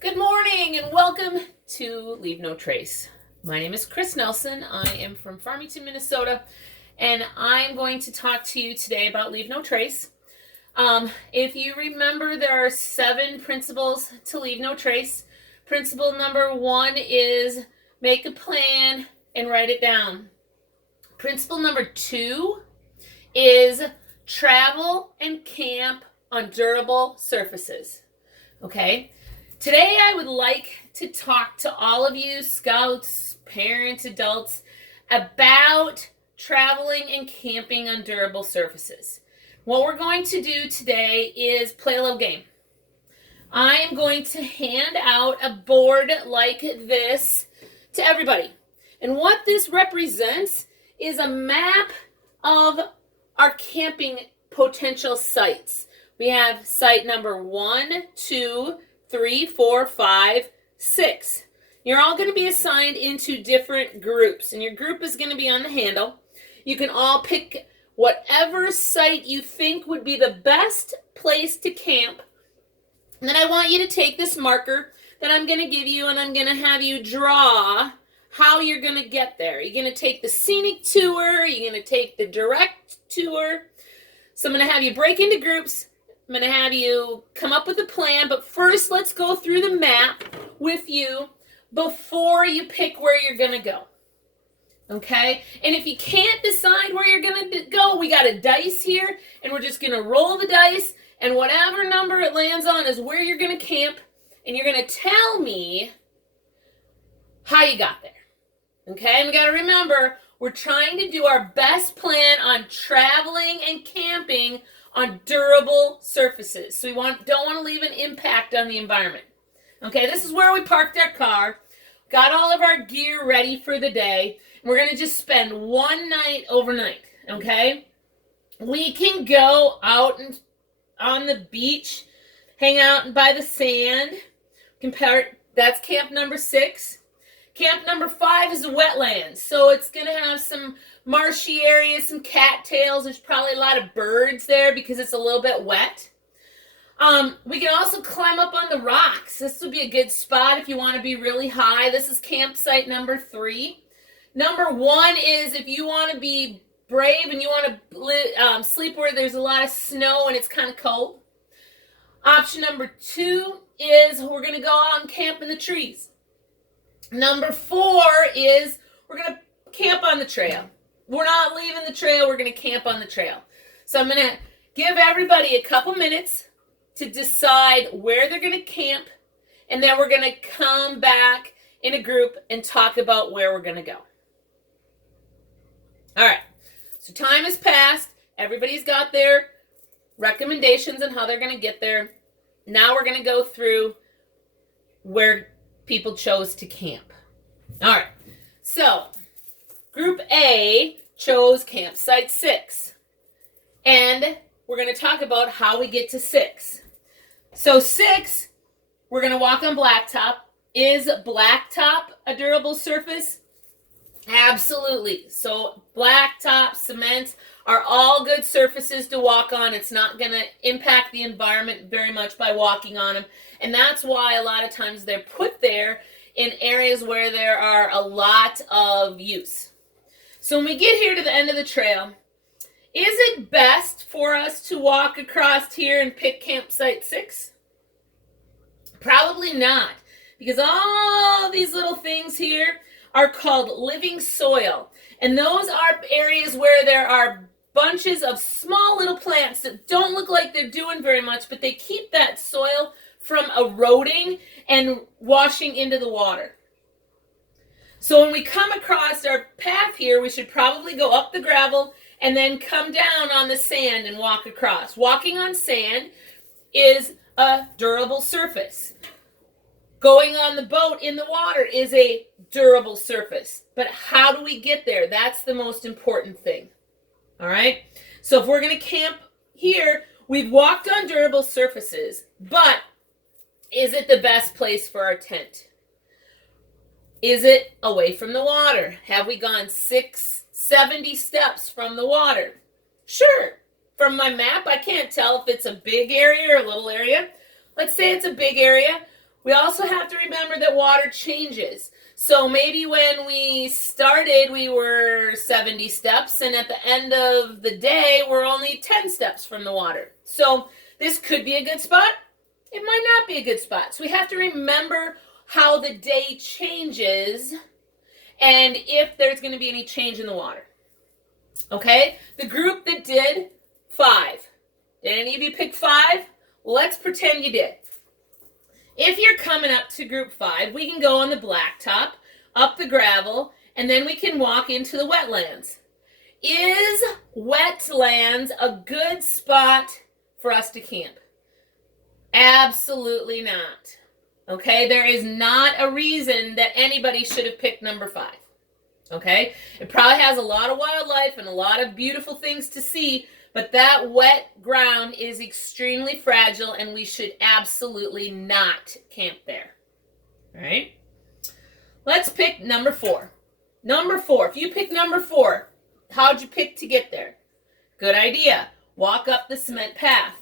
Good morning and welcome to Leave No Trace. My name is Chris Nelson. I am from Farmington, Minnesota, and I'm going to talk to you today about Leave No Trace. If you remember, there are 7 principles to Leave No Trace. Principle number 1 is make a plan and write it down. Principle number 2 is travel and camp on durable surfaces. Okay? Today I would like to talk to all of you scouts, parents, adults about traveling and camping on durable surfaces. What we're going to do today is play a little game. I am going to hand out a board like this to everybody. And what this represents is a map of our camping potential sites. We have site number 1, 2, 3, 4, 5, 6. You're all going to be assigned into different groups, and your group is going to be on the handle. You can all pick whatever site you think would be the best place to camp. And then I want you to take this marker that I'm going to give you, and I'm going to have you draw how you're going to get there. You're going to take the scenic tour. You're going to take the direct tour. So I'm going to have you break into groups. I'm going to have you come up with a plan, but first let's go through the map with you before you pick where you're going to go. Okay? And if you can't decide where you're going to go, we got a dice here, and we're just going to roll the dice, and whatever number it lands on is where you're going to camp, and you're going to tell me how you got there. Okay? And we got to remember, we're trying to do our best plan on traveling and camping on durable surfaces. So we don't want to leave an impact on the environment. Okay, this is where we parked our car, got all of our gear ready for the day. We're going to just spend one night overnight, okay? We can go out and on the beach, hang out by the sand. That's camp number 6. Camp number 5 is the wetlands. So it's going to have some marshy areas, some cattails. There's probably a lot of birds there because it's a little bit wet. We can also climb up on the rocks. This would be a good spot if you want to be really high. This is campsite number 3. Number 1 is if you want to be brave and you want to sleep where there's a lot of snow and it's kind of cold. Option number 2 is we're going to go out and camp in the trees. Number 4 is we're going to camp on the trail. We're not leaving the trail. We're going to camp on the trail. So I'm going to give everybody a couple minutes to decide where they're going to camp, and then we're going to come back in a group and talk about where we're going to go. All right. So time has passed. Everybody's got their recommendations on how they're going to get there. Now we're going to go through where people chose to camp. All right. So Group A chose campsite 6. And we're going to talk about how we get to 6. So 6, we're going to walk on blacktop. Is blacktop a durable surface? Absolutely. So blacktop, cement are all good surfaces to walk on. It's not going to impact the environment very much by walking on them. And that's why a lot of times they're put there in areas where there are a lot of use. So when we get here to the end of the trail, is it best for us to walk across here and pick campsite 6? Probably not, because all these little things here are called living soil. And those are areas where there are bunches of small little plants that don't look like they're doing very much, but they keep that soil from eroding and washing into the water. So when we come across our path here, we should probably go up the gravel and then come down on the sand and walk across. Walking on sand is a durable surface. Going on the boat in the water is a durable surface. But how do we get there? That's the most important thing. All right? So if we're going to camp here, we've walked on durable surfaces, but is it the best place for our tent? Is it away from the water? Have we gone 70 steps from the water? Sure. From my map, I can't tell if it's a big area or a little area. Let's say it's a big area. We also have to remember that water changes. So maybe when we started, we were 70 steps, and at the end of the day, we're only 10 steps from the water. So this could be a good spot. It might not be a good spot. So we have to remember how the day changes and if there's going to be any change in the water. Okay? The group that did 5. Did any of you pick 5? Well, let's pretend you did. If you're coming up to group 5, we can go on the blacktop, up the gravel, and then we can walk into the wetlands. Is wetlands a good spot for us to camp? Absolutely not. Okay, there is not a reason that anybody should have picked number 5. Okay, it probably has a lot of wildlife and a lot of beautiful things to see, but that wet ground is extremely fragile and we should absolutely not camp there. All right, let's pick number 4. Number 4, if you pick number 4, how'd you pick to get there? Good idea. Walk up the cement path.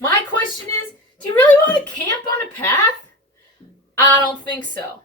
My question is, do you really want to camp on a path? I don't think so,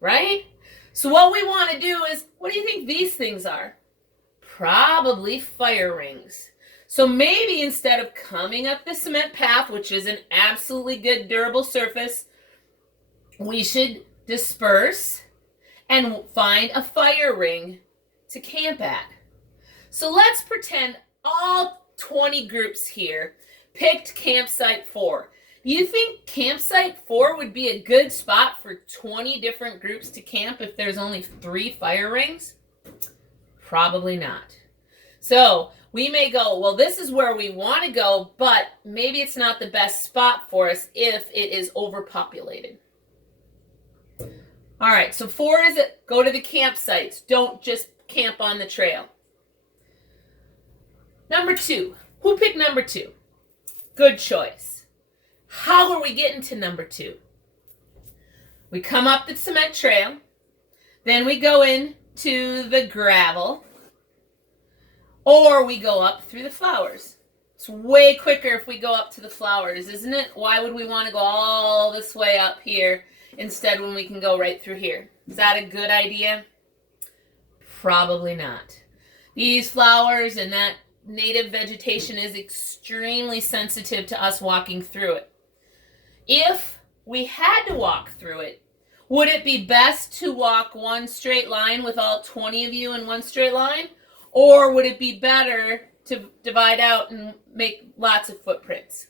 right? So what we want to do is, what do you think these things are? Probably fire rings. So maybe instead of coming up the cement path, which is an absolutely good durable surface, we should disperse and find a fire ring to camp at. So let's pretend all 20 groups here picked campsite 4. Do you think campsite 4 would be a good spot for 20 different groups to camp if there's only 3 fire rings? Probably not. So we may go, well, this is where we want to go, but maybe it's not the best spot for us if it is overpopulated. All right, so 4 is it, go to the campsites. Don't just camp on the trail. Number 2. Who picked number 2? Good choice. How are we getting to number 2? We come up the cement trail, then we go into the gravel, or we go up through the flowers. It's way quicker if we go up to the flowers, isn't it? Why would we want to go all this way up here instead when we can go right through here? Is that a good idea? Probably not. These flowers and that native vegetation is extremely sensitive to us walking through it. If we had to walk through it, would it be best to walk one straight line with all 20 of you in one straight line? Or would it be better to divide out and make lots of footprints?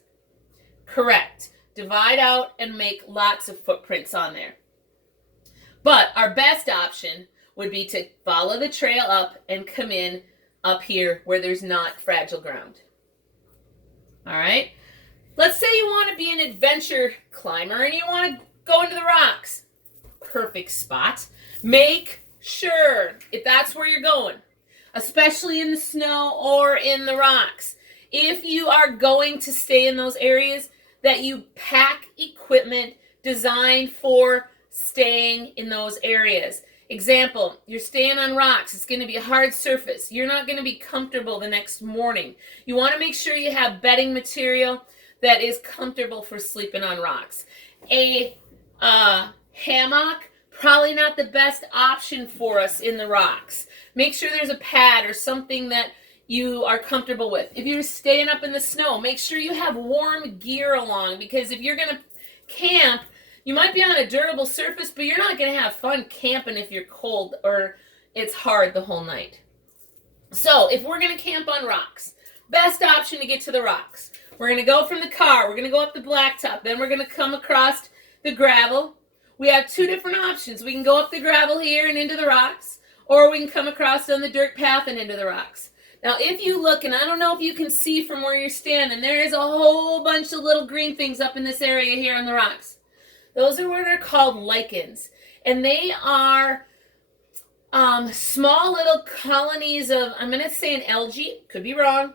Correct. Divide out and make lots of footprints on there. But our best option would be to follow the trail up and come in up here where there's not fragile ground. All right? Let's say you want to be an adventure climber and you want to go into the rocks. Perfect spot. Make sure, if that's where you're going, especially in the snow or in the rocks, if you are going to stay in those areas, that you pack equipment designed for staying in those areas. Example, you're staying on rocks. It's going to be a hard surface. You're not going to be comfortable the next morning. You want to make sure you have bedding material that is comfortable for sleeping on rocks. A hammock, probably not the best option for us in the rocks. Make sure there's a pad or something that you are comfortable with. If you're staying up in the snow, make sure you have warm gear along, because if you're going to camp, you might be on a durable surface, but you're not going to have fun camping if you're cold or it's hard the whole night. So if we're going to camp on rocks, best option to get to the rocks. We're going to go from the car. We're going to go up the blacktop. Then we're going to come across the gravel. We have 2 different options. We can go up the gravel here and into the rocks, or we can come across on the dirt path and into the rocks. Now, if you look, and I don't know if you can see from where you're standing, there is a whole bunch of little green things up in this area here on the rocks. Those are what are called lichens, and they are small little colonies of, I'm going to say an algae, could be wrong,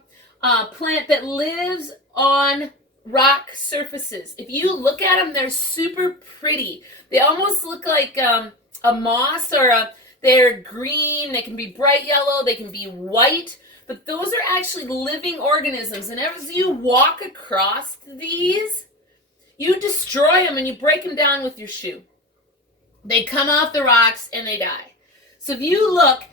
plant that lives on rock surfaces. If you look at them, they're super pretty. They almost look like a moss, or they're green. They can be bright yellow. They can be white. But those are actually living organisms. And as you walk across these, You destroy them and you break them down with your shoe. They come off the rocks and they die. So if you look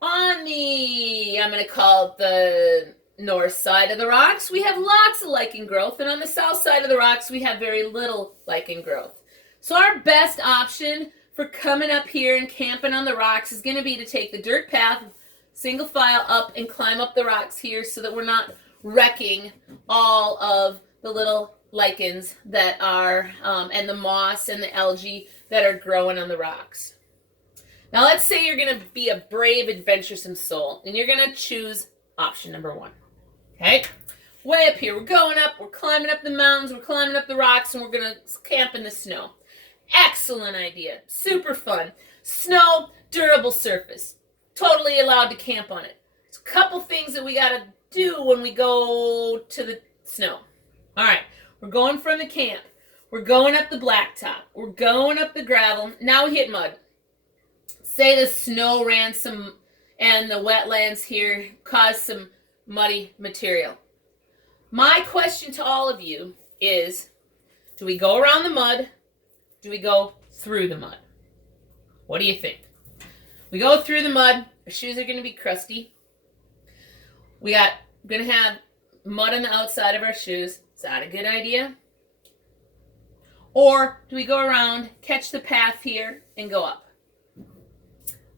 on the, I'm going to call it the north side of the rocks, we have lots of lichen growth, and on the south side of the rocks, we have very little lichen growth. So our best option for coming up here and camping on the rocks is going to be to take the dirt path, single file up and climb up the rocks here so that we're not wrecking all of the little lichens that are, and the moss and the algae that are growing on the rocks. Now let's say you're going to be a brave, adventuresome soul, and you're going to choose option number 1. Okay? Way up here. We're going up, we're climbing up the mountains, we're climbing up the rocks, and we're going to camp in the snow. Excellent idea. Super fun. Snow, durable surface. Totally allowed to camp on it. There's a couple things that we got to do when we go to the snow. All right. We're going from the camp. We're going up the blacktop. We're going up the gravel. Now we hit mud. Say the snow ran some, and the wetlands here caused some muddy material. My question to all of you is, do we go around the mud? Do we go through the mud? What do you think? We go through the mud. Our shoes are going to be crusty. We're going to have mud on the outside of our shoes. Is that a good idea? Or do we go around, catch the path here, and go up?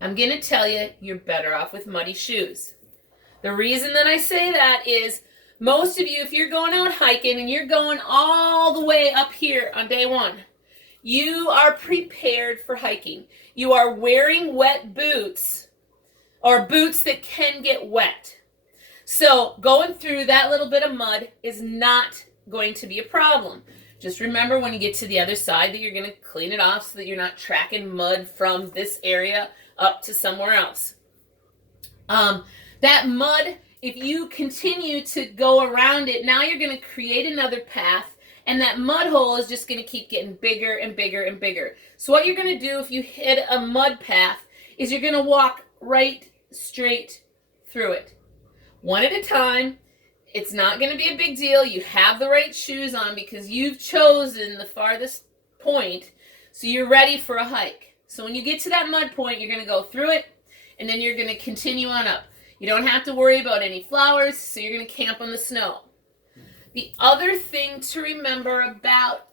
I'm going to tell you, you're better off with muddy shoes. The reason that I say that is most of you, if you're going out hiking and you're going all the way up here on day 1, you are prepared for hiking. You are wearing wet boots or boots that can get wet. So going through that little bit of mud is not going to be a problem. Just remember when you get to the other side that you're going to clean it off so that you're not tracking mud from this area up to somewhere else. That mud, if you continue to go around it, now you're going to create another path, and that mud hole is just going to keep getting bigger and bigger and bigger. So what you're going to do if you hit a mud path is you're going to walk right straight through it. One at a time. It's not going to be a big deal. You have the right shoes on because you've chosen the farthest point, so you're ready for a hike. So when you get to that mud point, you're going to go through it, and then you're going to continue on up. You don't have to worry about any flowers, so you're going to camp on the snow. The other thing to remember about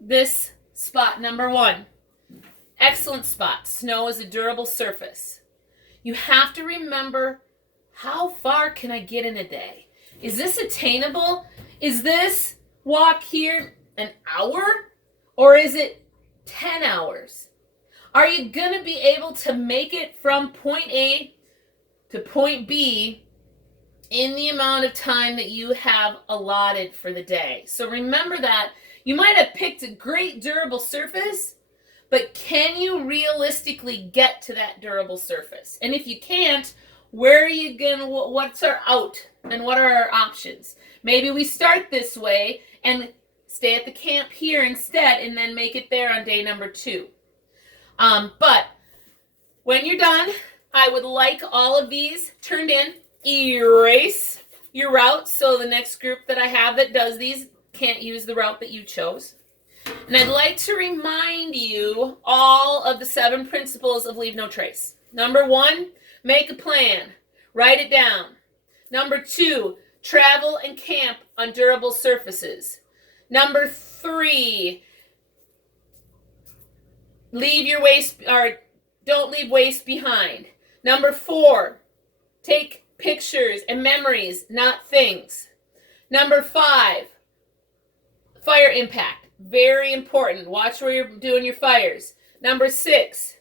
this spot, number 1, excellent spot. Snow is a durable surface. You have to remember, how far can I get in a day? Is this attainable? Is this walk here an hour, or is it 10 hours? Are you going to be able to make it from point A to point B in the amount of time that you have allotted for the day? So remember that. You might have picked a great durable surface, but can you realistically get to that durable surface? And if you can't, where are you gonna, what's our out and what are our options? Maybe we start this way and stay at the camp here instead and then make it there on day number 2. But when you're done, I would like all of these turned in. Erase your route so the next group that I have that does these can't use the route that you chose. And I'd like to remind you all of the 7 principles of Leave No Trace. Number 1, make a plan. Write it down. Number 2, travel and camp on durable surfaces. Number 3, leave your waste, or don't leave waste behind. Number 4, take pictures and memories, not things. Number 5, fire impact. Very important. Watch where you're doing your fires. Number 6,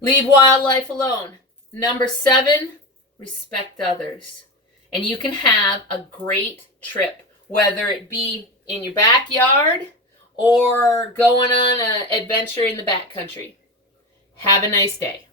leave wildlife alone. Number 7, respect others. And you can have a great trip, whether it be in your backyard or going on an adventure in the backcountry. Have a nice day.